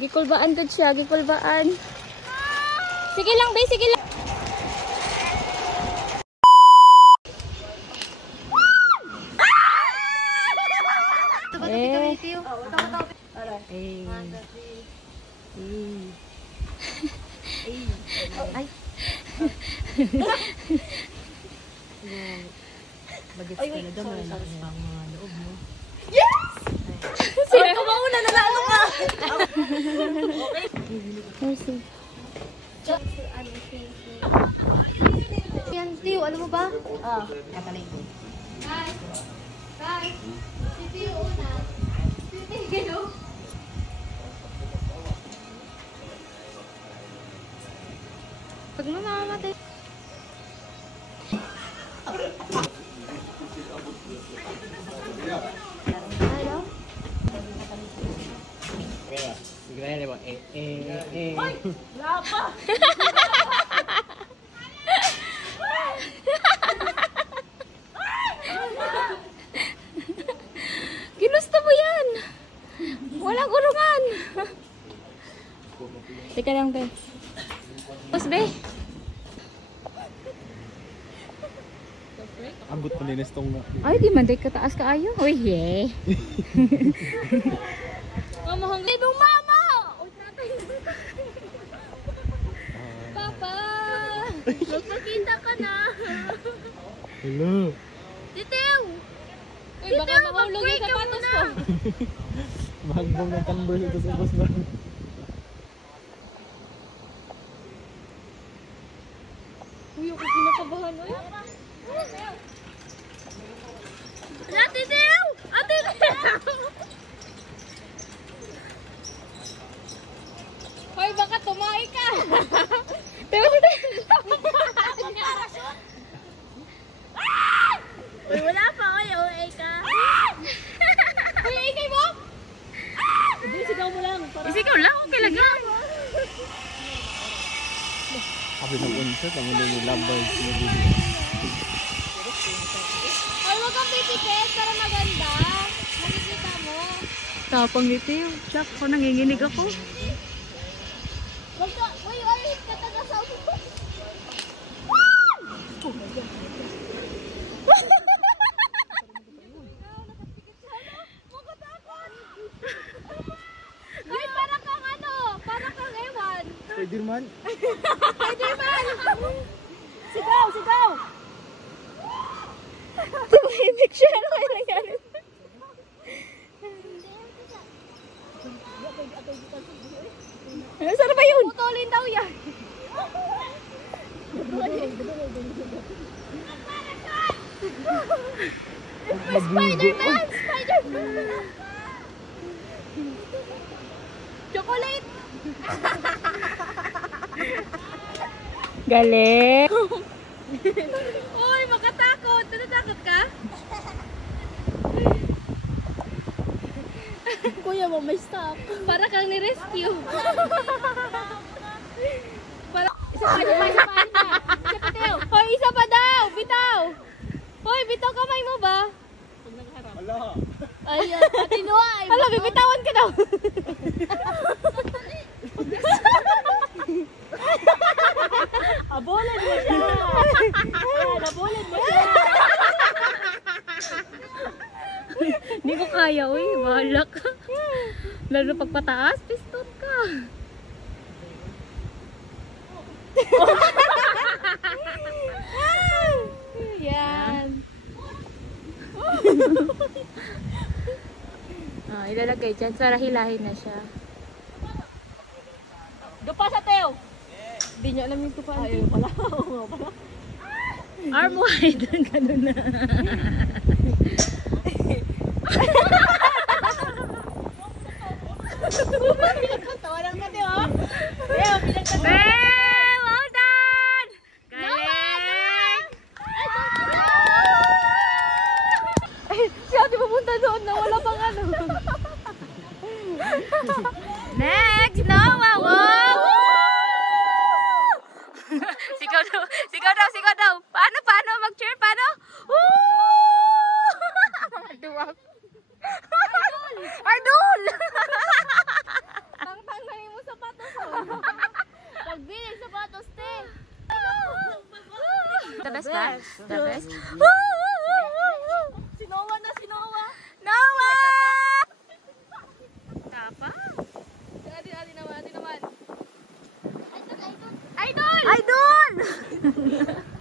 Gikulbaan dun siya, gikulbaan. Sige lang, be, sige lang. Ay. Bagets ka na daw, ang mga loob mo. Yes! Sino ka mauna? Nanalo ka! Okay. Mercy. Yan, Tio, alam mo ba? Katalay ko. Guys, si Tio una. Si Tio. Pag mamamatay. Hello? Sige na ba? Ay! Wala pa! Ginusto mo yan! Walang urungan! Teka lang, be. Tapos, be. Ambot pa linis tong na. Ay, di man. Day kataas ka ayo. Uy, yeah. Mama, hanggang ibang mama! Uy, tatay. Papa! Magpakita ka na. Hello. Titew! Uy, baka mahulog yung sapatos ko. Mahagbong ng Converse ito sa bus na. Uy, ako kinakabahan. Uy. Ate Titew! Ate Titew! Hoy, baka tumay ka! Pero uy, wala pa. Uy, OA ka. Uy, ikay mo? Hindi, sigaw mo lang. Isigaw lang? Okay lang yan. Sabi ng unset, ang ulo yung lovebirds na video. Ay, huwag kang pipikit para maganda. Makikita mo. Tapang nito yun. Chuck, ako nanginginig ako. Wag ka, uy, kataga sa ulo. Oh my God. Ay, para kang ano, para kang ewan. Spiderman? Spiderman! Sigaw, sigaw! Tumahimik siya. Ano kaya nangyari? Saan ba yun? Putulin daw yan. Spiderman! Spiderman! Chocolate! Galing! Uy, makatakot! Natatakot ka? Kuya mo, may stop. Para kang ni-rescue. Para... Isa pa, isa pa, isa pa. Isa pa, Teo. Hoy, isa pa daw! Bitaw! Hoy, bitaw kamay mo ba? Pag nakaharap. Hala! Ay, Ate Noah! Hala, bibitawan ka daw! Abolan mo siya! Ayan, abolan mo siya! Hindi ko kaya, uy. Bahala ka. Lalo pagpataas, piston ka. Yan. Ilalagay dyan para hilahin na siya. Dupa sa Teo! Hindi niya alam yung tupa. Ayaw pala. Oo pala. Arm wide. Ganun na. Pinagkatawanan ka, Teo. Teo, pinagkatawanan. Well done! Galing! Si ate pupunta doon na wala pang ano. Next, Noah! Wow! Sigaw daw, sigaw daw, sigaw daw. Paano, paano? Mag-cheer, paano? Woo! Mga duwag. Idol! Idol! Tang-tang na The best. Si Noah na, si Noah! Noah! Tapa? Adi naman. Idol! Idol!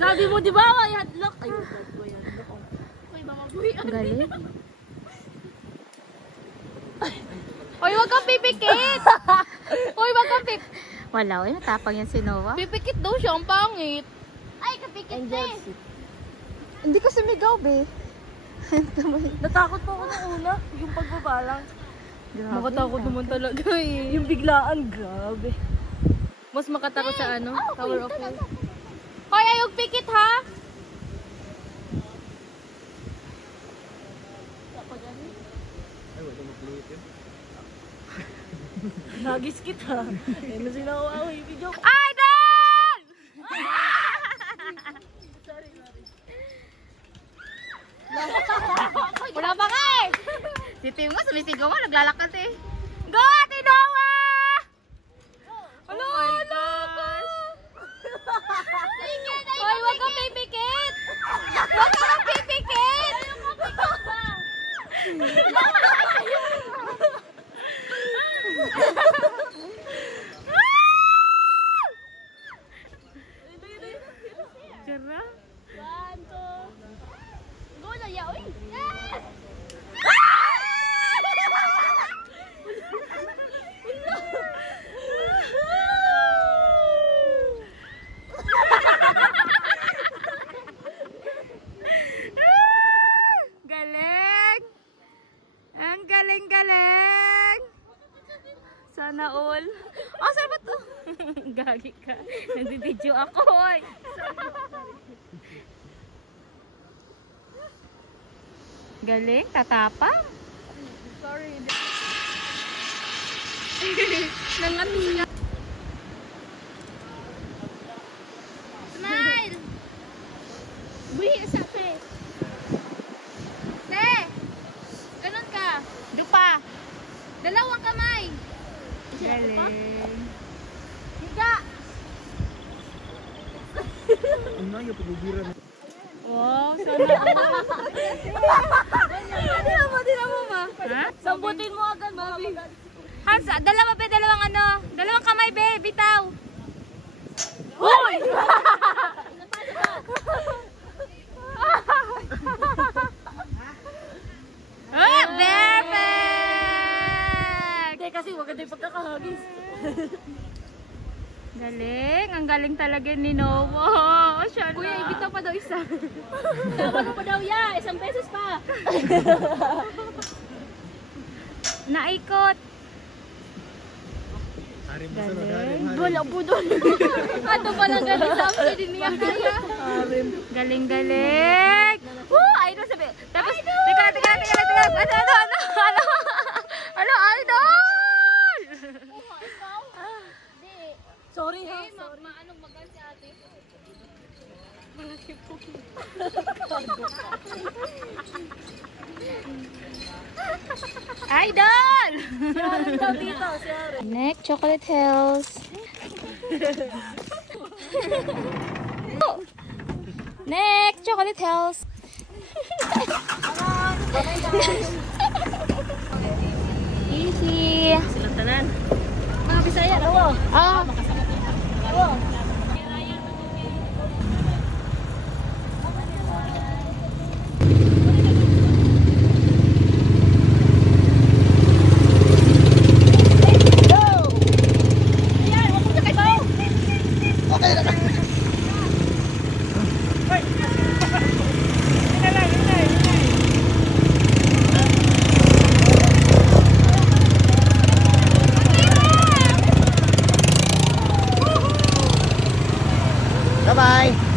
Sabi mo, di ba? May hadlock. Ay, hadlock ko yan. Uy, mga buhi. Galing. Hoy, wag kang pipikit! Hoy, wag kang pipikit! Wala, uy, natapang yan si Noah. Pipikit daw siya, ang pangit. Ay, kapikit na eh. Hindi ko sumigaw, be. Natakot po ako nung una, yung pagbabalang. Makatakot naman talaga eh. Yung biglaan, grabe. Mas makatakot sa ano? Tower of Hell. Hoy, ayog pikit ha! Ay, wala mo plate yun. Nagis kita. Ano sila ko ako yung video. Idol! Wala pa ka eh! Titi mo, sumisigaw mo, naglalakad eh. Go, Ate Noah! Hello, hello! Hoy, wag kang pipikit! Wag kang pipikit! Kira? 1, 2. Go na ya, oy. Yes! Galing! Ang galing-galing! Sana all. Oh, saan ba to? Gagi ka. Nagbibideo ako, oy. Galing, tatapang. Sorry. Nangamin. Smile! Buhi sa pe. Te! Ganun ka. Dupa. Dalawang kamay. Galing. Higa. Ano yung pagbubiran? Wow, sana. Hindi mo ba? Ha? Sambutin mo agad, Bobby. Hans, dalawang kamay, be, bitaw. Hoy! Ah, perfect! Hindi, kasi maganda yung pagkakahagis. Galing, ang galing talaga ni Noah. Siya na. Kuya, ibitaw pa daw isa. Dapat pa daw ya, isang beses pa. Naikot. Galing. Wala po doon. Ato pa lang galing sa amin, hindi niya kaya. Galing. Woo! Idol sabi. Tapos, teka. Ano, idol? Sorry ha. Anong magal si ate? Malaki po. Idol! Next, Chocolate Hills. Next, Chocolate Hills. Easy. Silang tanan. Mga Bisaya, ako. Ah. Bye-bye!